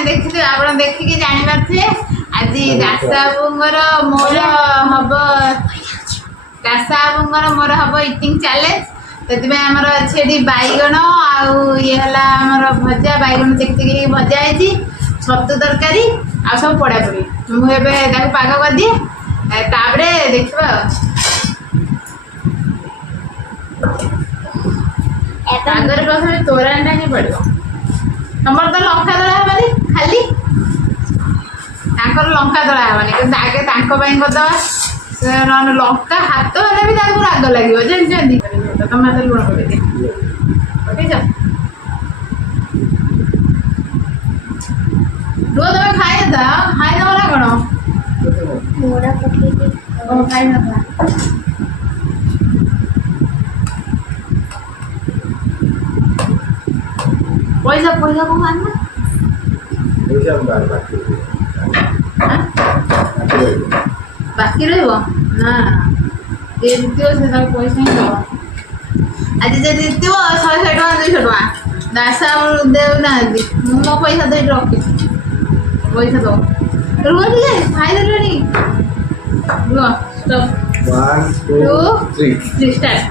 ମାନେ ଦେଖିଥିବେ ଆପଣ ଦେଖିକି ଜାଣିପାରୁଥିବେ ଆଜି ଦାସ ବାବୁଙ୍କର ମୋର ହବ ଦାସ ବାବୁଙ୍କର ମୋର ହବ ଇଟିଂ ଚ୍ୟାଲେଞ୍ଜ। ସେଥିପାଇଁ ଆମର ଅଛି ଏଠି ବାଇଗଣ ଆଉ ଇଏ ହେଲା ଆମର ଭଜା ବାଇଗଣ ଚିକି ଭଜା ହେଇଛି ଛତୁ ତରକାରୀ ଆଉ ସବୁ ପୋଡ଼ାପୋଡ଼ି। ମୁଁ ଏବେ ତାକୁ ପାଗ କରିଦିଏ ତାପରେ ଦେଖିବା ଆଉ। ପାଗରେ ପ୍ରଥମେ ତୋରାଣୀଟା ହିଁ ପଡ଼ିବ। ତମର ତ ଲଙ୍କା ଦଳା ହେବନି ଖାଲି ତାଙ୍କର ଲଙ୍କା ଦଳା ହେବନି କିନ୍ତୁ ଆଗେ ତାଙ୍କ ପାଇଁ କରିଦେବା। ନହେଲେ ଲଙ୍କା ହାତ ହେଲେ ବି ତାଙ୍କୁ ରାଗ ଲାଗିବ ଜାଣିଛନ୍ତି। ତମ ହାତରେ ଲୁଣ ପକେଇଦିଅ ପକେଇଛ ରୁହ ତମେ ଖାଇଦବ ନା କଣ ଖାଇନଥା ପଇସା କଣ ଆଣିନା ବାକି ରହିବ ନା ଯିଏ ଜିତିବ ସେ ତାକୁ ପଇସା ହିଁ ଦେବ। ଆଜି ଯିଏ ଜିତିବ 100 ଟଙ୍କା 200 ଟଙ୍କା ଦାସ ଦେଉନାହାନ୍ତି ମୁଁ ମୋ ପଇସା ଦେଇକି ରଖିଛି ପଇସା ଦବ। ରୁହ ଟିକେ ଖାଇଦେଲେଣି ରୁହ ଷ୍ଟପ୍ 1 2 3 ଷ୍ଟାର୍ଟ।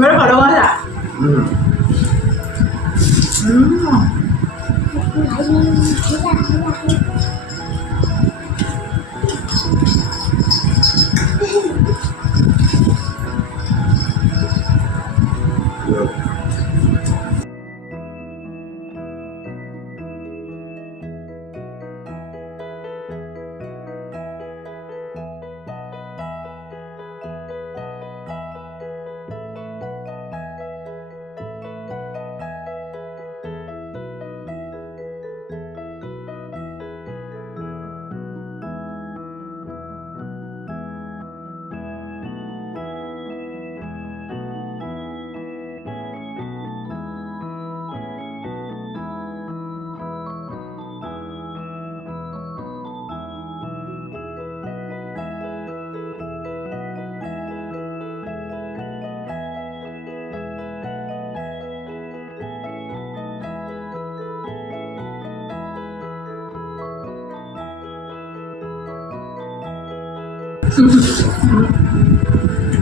मेरा बड़ा वाला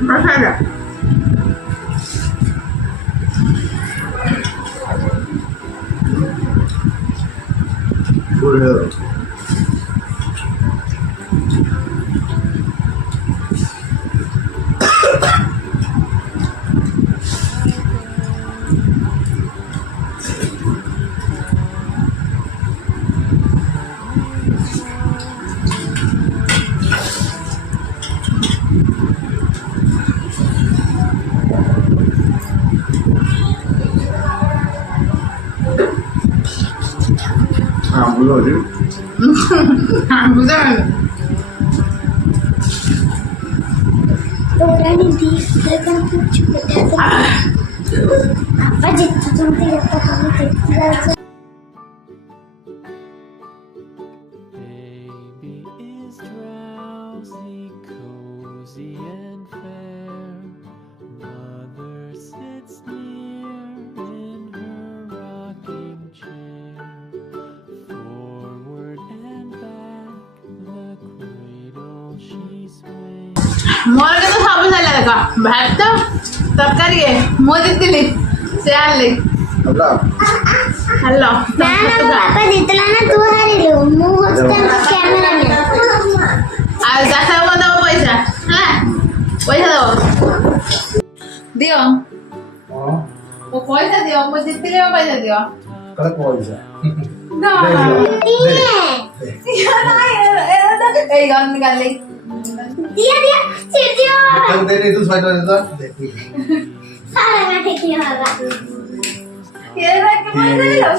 Masaya. Boleh. Belum sih. Bukan. Orang ini dia juga apa jadi sampai dapat kamu kecil. मोर के तो सब साला देखा भात तरकारी है मो जितली से आले हेलो ना पापा जितला ना तू हारिलो मु होस्टल कैमरामैन आ जाता वो दो पैसा हां पैसा दो दियो वो पैसा दियो मो जितले वो पैसा दियो कल पैसा ना ए गन निकाल ले दिया सीढ़ियों हम दे दे तू साइड में दे सारा ना ठीक होगा ये रख के मत दे 4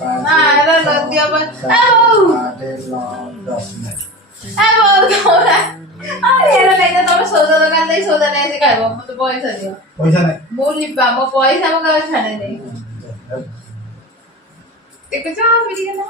5 हां लो लो ଦିଅ ଏ ବୋଉ 10 ମିନିଟ୍ ଏ ବୋଉ ତମେ ଆରେ ଏରା ନେଇଯା ତମେ ସଉଦା ଦୋକାନ ଦେଇ ସଉଦା ନେଇ ଆସି ଖାଇବ ମତେ ପଇସା ଦିଅ ପଇସା ନାହିଁ ମୁଁ ଲିପା ମୋ ପଇସା ମୁଁ କାହା ଛାଡେ ନେଇ ଦେଖୁଛ ବିରି ହେଲା